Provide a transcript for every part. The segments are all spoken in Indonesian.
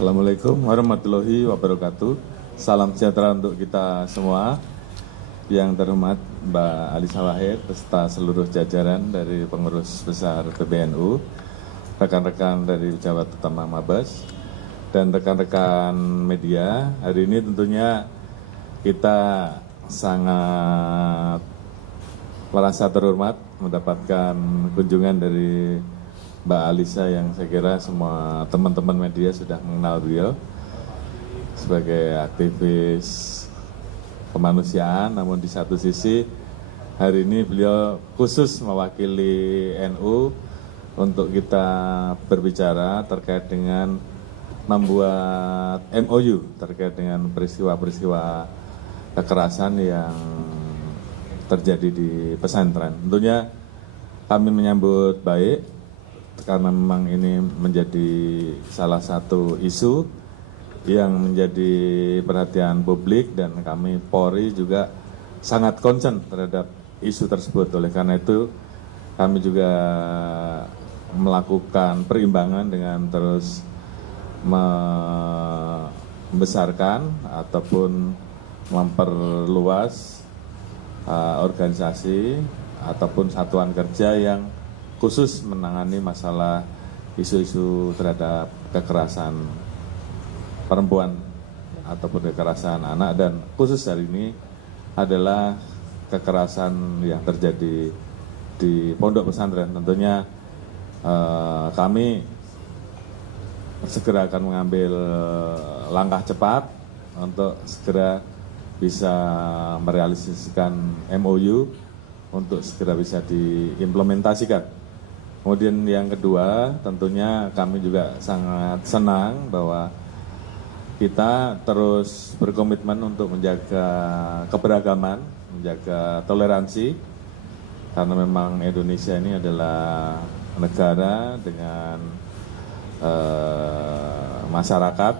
Assalamualaikum warahmatullahi wabarakatuh. Salam sejahtera untuk kita semua. Yang terhormat Mbak Alisa Wahid beserta seluruh jajaran dari pengurus besar PBNU, rekan-rekan dari Pejabat Utama Mabes, dan rekan-rekan media. Hari ini tentunya kita sangat merasa terhormat mendapatkan kunjungan dari Mbak Alisa yang saya kira semua teman-teman media sudah mengenal beliau sebagai aktivis kemanusiaan, namun di satu sisi hari ini beliau khusus mewakili NU untuk kita berbicara terkait dengan membuat MOU terkait dengan peristiwa-peristiwa kekerasan yang terjadi di pesantren. Tentunya kami menyambut baik karena memang ini menjadi salah satu isu yang menjadi perhatian publik dan kami Polri juga sangat concern terhadap isu tersebut. Oleh karena itu kami juga melakukan perimbangan dengan terus membesarkan ataupun memperluas organisasi ataupun satuan kerja yang khusus menangani masalah isu-isu terhadap kekerasan perempuan ataupun kekerasan anak, dan khusus hari ini adalah kekerasan yang terjadi di pondok pesantren. Tentunya kami segera akan mengambil langkah cepat untuk segera bisa merealisasikan MOU untuk segera bisa diimplementasikan. Kemudian yang kedua, tentunya kami juga sangat senang bahwa kita terus berkomitmen untuk menjaga keberagaman, menjaga toleransi, karena memang Indonesia ini adalah negara dengan masyarakat,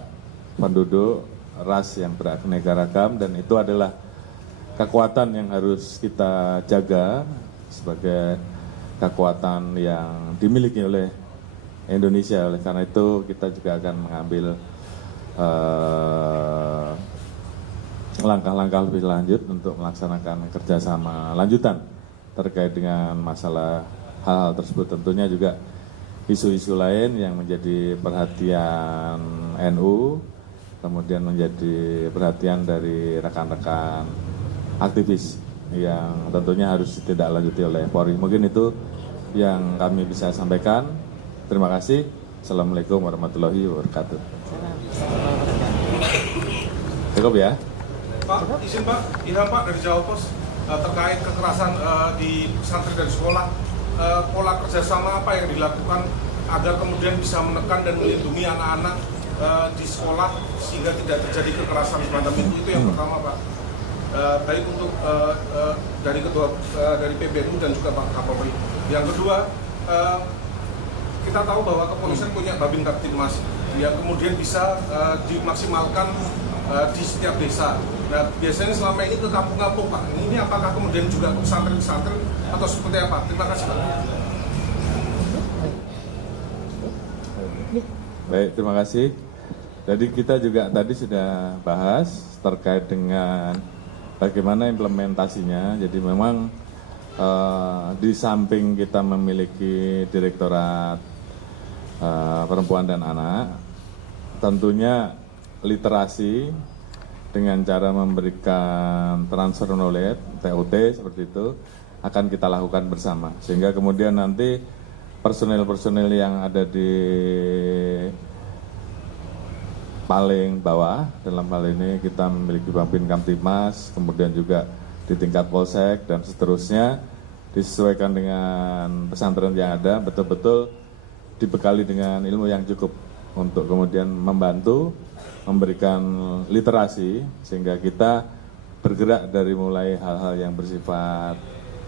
penduduk, ras yang beraneka ragam, dan itu adalah kekuatan yang harus kita jaga sebagai kekuatan yang dimiliki oleh Indonesia. Oleh karena itu kita juga akan mengambil langkah-langkah lebih lanjut untuk melaksanakan kerjasama lanjutan terkait dengan masalah hal-hal tersebut. Tentunya juga isu-isu lain yang menjadi perhatian NU, kemudian menjadi perhatian dari rekan-rekan aktivis yang tentunya harus ditindaklanjuti oleh Polri. Mungkin itu yang kami bisa sampaikan. Terima kasih. Assalamualaikum warahmatullahi wabarakatuh. Cukup ya? Pak, izin Pak, Ilham Pak dari Jawa Pos terkait kekerasan di pesantren dan sekolah, pola kerjasama apa yang dilakukan agar kemudian bisa menekan dan melindungi anak-anak di sekolah sehingga tidak terjadi kekerasan semacam itu yang pertama Pak. Baik untuk dari ketua dari PBNU dan juga Pak Kapolri. Yang kedua, kita tahu bahwa kepolisian punya Babin Kaptipmas yang kemudian bisa dimaksimalkan di setiap desa. Nah, biasanya selama ini ke kampung-kampung Pak. Ini apakah kemudian juga ke pesantren-pesantren atau seperti apa? Terima kasih Pak. Baik, terima kasih. Jadi kita juga tadi sudah bahas terkait dengan bagaimana implementasinya. Jadi memang di samping kita memiliki Direktorat Perempuan dan Anak, tentunya literasi dengan cara memberikan transfer knowledge, TOT seperti itu, akan kita lakukan bersama. Sehingga kemudian nanti personil-personil yang ada di paling bawah, dalam hal ini kita memiliki Babin Kamtipmas, kemudian juga di tingkat Polsek dan seterusnya, disesuaikan dengan pesantren yang ada, betul-betul dibekali dengan ilmu yang cukup untuk kemudian membantu memberikan literasi sehingga kita bergerak dari mulai hal-hal yang bersifat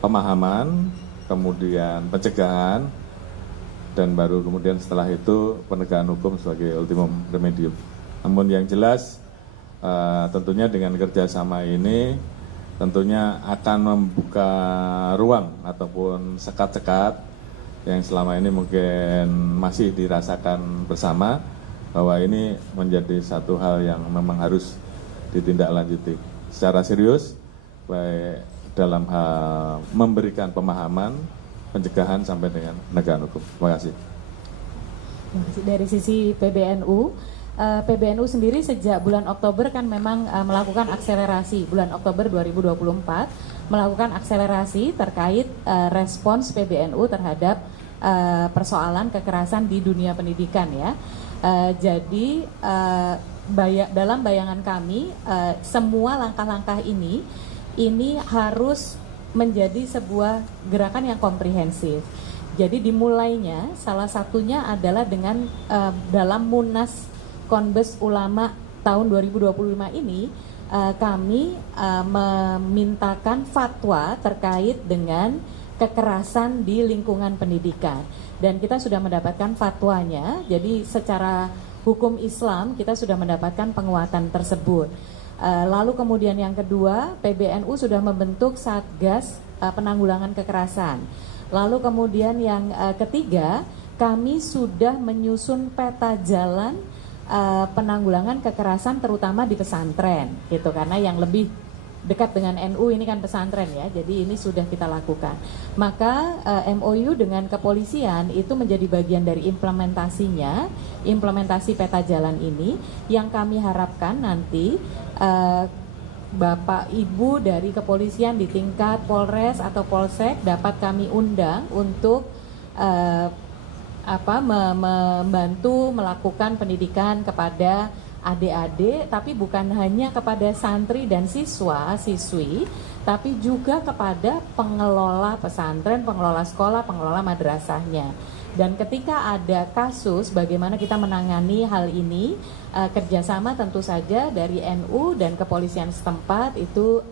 pemahaman, kemudian pencegahan, dan baru kemudian setelah itu penegakan hukum sebagai ultimum remedium. Namun yang jelas tentunya dengan kerjasama ini tentunya akan membuka ruang ataupun sekat-sekat yang selama ini mungkin masih dirasakan bersama, bahwa ini menjadi satu hal yang memang harus ditindaklanjuti secara serius, baik dalam hal memberikan pemahaman, pencegahan sampai dengan penegakan hukum. Terima kasih. Dari sisi PBNU, PBNU sendiri sejak bulan Oktober kan memang melakukan akselerasi, bulan Oktober 2024 melakukan akselerasi terkait respons PBNU terhadap persoalan kekerasan di dunia pendidikan ya. Jadi dalam bayangan kami semua langkah-langkah ini harus menjadi sebuah gerakan yang komprehensif. Jadi dimulainya salah satunya adalah dengan dalam Munas Konbes Ulama tahun 2025 ini kami memintakan fatwa terkait dengan kekerasan di lingkungan pendidikan, dan kita sudah mendapatkan fatwanya. Jadi secara hukum Islam kita sudah mendapatkan penguatan tersebut. Lalu kemudian yang kedua, PBNU sudah membentuk Satgas Penanggulangan Kekerasan. Lalu kemudian yang ketiga, kami sudah menyusun peta jalan penanggulangan kekerasan terutama di pesantren gitu, karena yang lebih dekat dengan NU ini kan pesantren ya, jadi ini sudah kita lakukan. Maka MOU dengan kepolisian itu menjadi bagian dari implementasinya, implementasi peta jalan ini yang kami harapkan nanti Bapak Ibu dari kepolisian di tingkat Polres atau Polsek dapat kami undang untuk membantu melakukan pendidikan kepada adik-adik, tapi bukan hanya kepada santri dan siswa-siswi, tapi juga kepada pengelola pesantren, pengelola sekolah, pengelola madrasahnya. Dan ketika ada kasus, bagaimana kita menangani hal ini, kerjasama tentu saja dari NU dan kepolisian setempat itu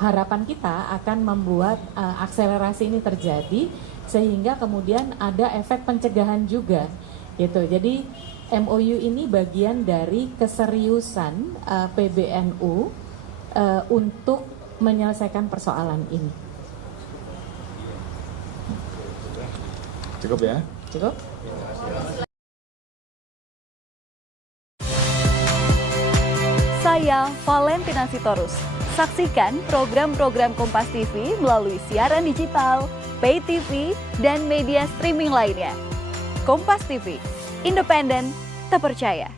harapan kita akan membuat akselerasi ini terjadi, sehingga kemudian ada efek pencegahan juga, gitu. Jadi MOU ini bagian dari keseriusan PBNU untuk menyelesaikan persoalan ini. Cukup ya? Cukup? Saya Valentina Sitorus. Saksikan program-program Kompas TV melalui siaran digital, pay TV, dan media streaming lainnya. Kompas TV, independen, terpercaya.